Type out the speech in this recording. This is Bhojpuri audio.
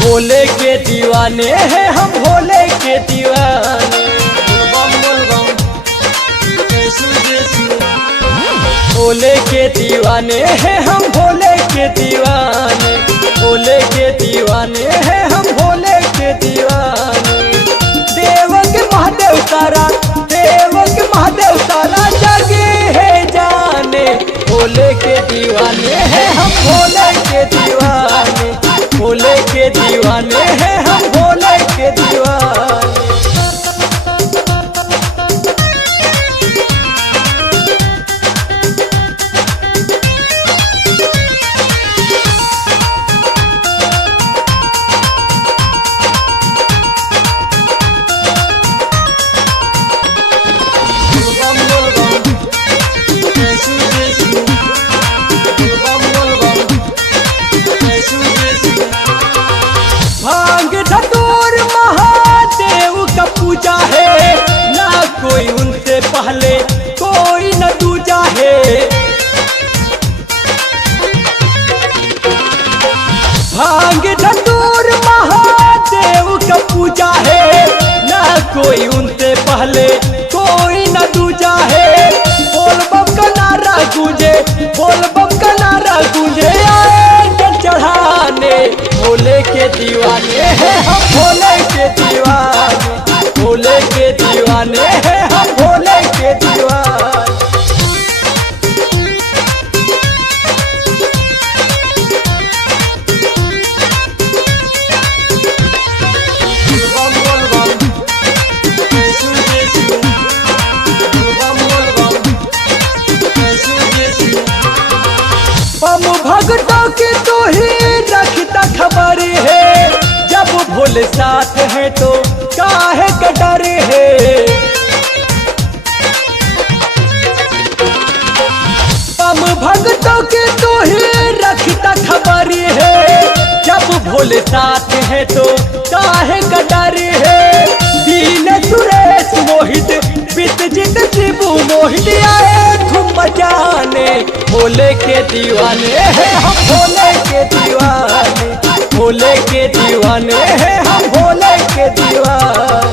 भोले के दीवाने हैं हम, भोले के दीवाने। भोले के दीवाने हैं हम, भोले के दीवाने। भोले के दीवाने हैं हम, भोले के दीवाने। देवक महादेव तारा, देवक महादेव तारा जगे है जाने। भोले के दीवाने हैं हम, भोले के दीवाने। भोले के दीवाने हैं हम, भोले के दीवाने। भांग धतूर महादेव का पूजा है, ना कोई उनसे पहले कोई न दूजा है। भांग धतूर महादेव का पूजा है, ना कोई उनसे पहले कोई न दूजा है। बोल बम का नारा गूंजे, बोल बम का नारा गूंजे, आए जल चढ़ाने। भोले के दीवाने हैं हम, भोले के दीवाने। भोले के दीवाने हैं हम, भोले के दीवाने। बम भगतों की तो ही रखता खबर है, जब भोले साथ है तो काहे का डर है। बम भगतों की तो ही रखता खबर है, जब भोले साथ है तो काहे का डर है। दीन सुरेश मोहित विश्वजीत शिबू मोहित आए धूम मचाने। भोले के दीवाने हैं हम, भोले के दीवाने। भोले के दीवाने हैं हम, भोले के दीवाने।